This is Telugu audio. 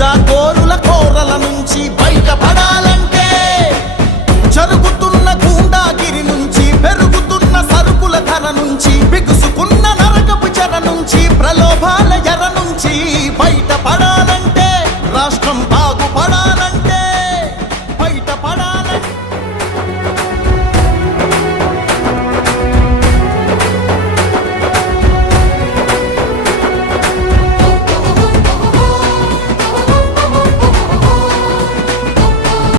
జాగోరుల కోరల నుంచి బయటపడాలంటే జరుగుతున్న గూండాగిరి నుంచి పెరుగుతున్న సరుకుల ధర నుంచి బిగుసుకున్న నరకపు చెర నుంచి ప్రలోభాల ఎర నుంచి బయటపడాలంటే రాష్ట్రం